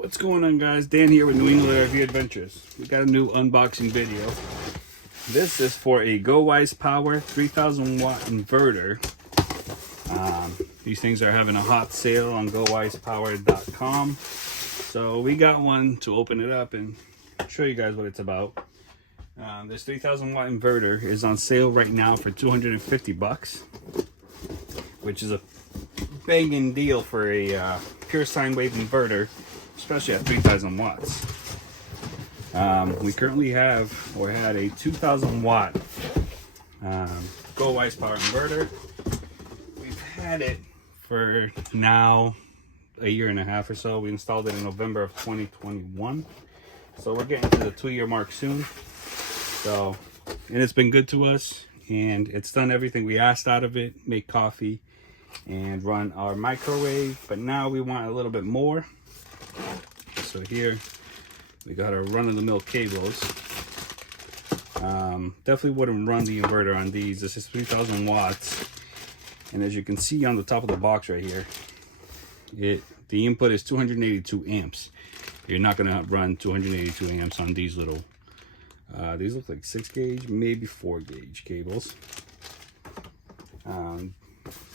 What's going on, guys? Dan here with New England RV Adventures. We got a new unboxing video. This is for a GoWisePower 3000 watt inverter. These things are having a hot sale on GoWisePower.com. So we got one to open it up and show you guys what it's about. This 3000 watt inverter is on sale right now for 250 bucks, which is a banging deal for a pure sine wave inverter, especially at 3000 watts. We currently have, or had, a 2000 watt GoWisePower inverter. We've had it for now a year and a half or so. We installed it in November of 2021. So we're getting to the 2-year mark soon. So, and it's been good to us, and it's done everything we asked out of it: make coffee and run our microwave. But now we want a little bit more. So here we got our run-of-the-mill cables. Definitely wouldn't run the inverter on these. This is 3000 watts, and as you can see on the top of the box right here, the input is 282 amps. You're not going to run 282 amps on these little these look like 6 gauge, maybe 4 gauge cables.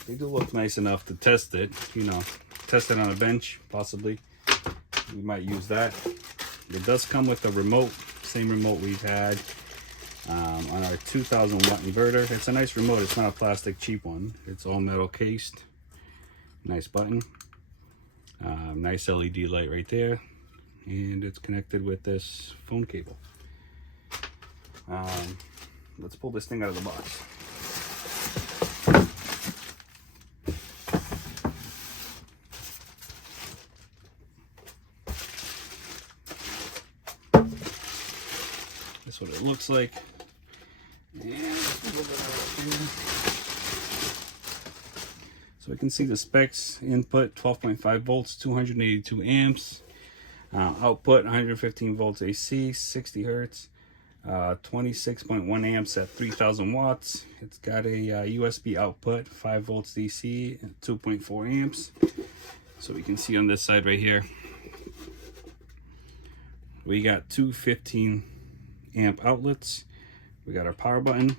They do look nice enough to test it, you know, test it on a bench, possibly. We might use that. It does come with a remote, same remote we've had on our 2000 watt inverter. It's a nice remote. It's not a plastic cheap one. It's all metal cased. Nice button. Nice LED light right there. And it's connected with this phone cable. Let's pull this thing out of the box. That's what it looks like. And so we can see the specs: input 12.5 volts, 282 amps. Output 115 volts AC, 60 hertz, 26.1 amps at 3000 watts. It's got a USB output, 5 volts DC and 2.4 amps. So we can see on this side right here, we got two 15 amp outlets. We got our power button,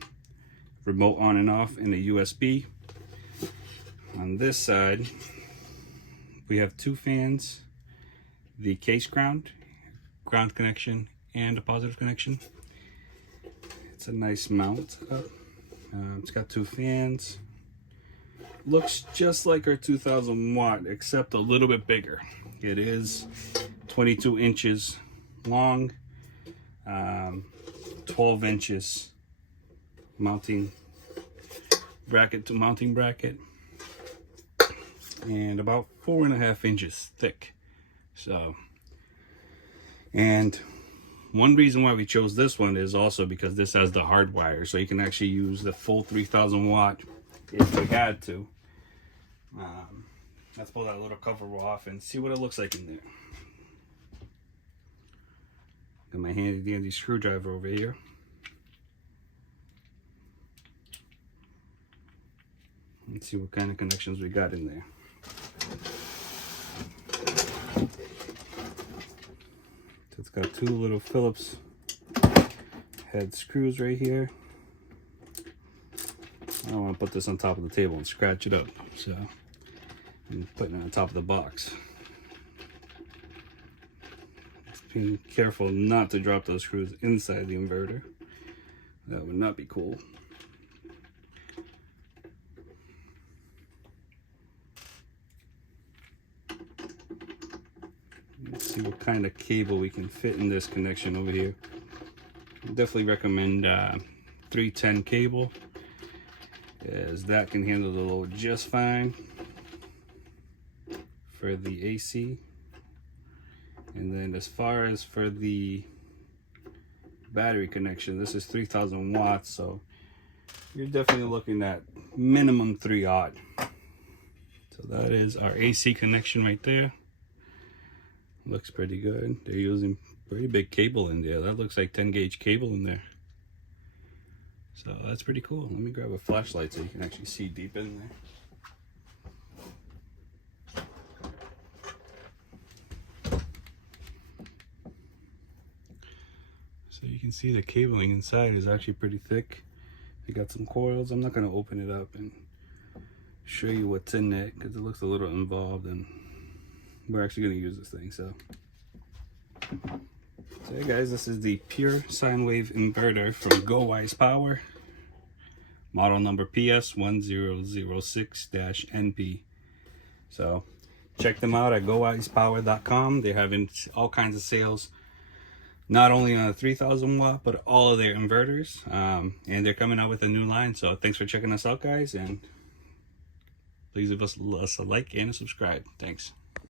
remote on and off, and a USB. On this side, we have two fans, the case ground connection, and a positive connection. It's a nice mount. It's got two fans. Looks just like our 2000 watt, except a little bit bigger. It is 22 inches long, 12 inches mounting bracket to mounting bracket, and about 4.5 inches thick. So, and one reason why we chose this one is also because this has the hard wire, so you can actually use the full 3000 watt if we had to. Let's pull that little cover off and see what it looks like in there. Got my handy dandy screwdriver over here. Let's see what kind of connections we got in there. It's got two little Phillips head screws right here. I don't want to put this on top of the table and scratch it up, so I'm putting it on top of the box. Just being careful not to drop those screws inside the inverter. That would not be cool. Let's see what kind of cable we can fit in this connection over here. Definitely recommend 310 cable, as that can handle the load just fine for the AC. And then as far as for the battery connection, this is 3000 watts, so you're definitely looking at minimum 3/0. So that is our AC connection right there. Looks pretty good. They're using pretty big cable in there. That looks like 10 gauge cable in there. So that's pretty cool. Let me grab a flashlight so you can actually see deep in there. So you can see the cabling inside is actually pretty thick. They got some coils. I'm not going to open it up and show you what's in it because it looks a little involved, and we're actually going to use this thing. So hey guys, this is the pure sine wave inverter from GoWisePower, model number PS1006-NP. So check them out at GoWisePower.com. They're having all kinds of sales, not only on a 3000 watt, but all of their inverters. And they're coming out with a new line. So thanks for checking us out, guys, and please give us a like and a subscribe. Thanks.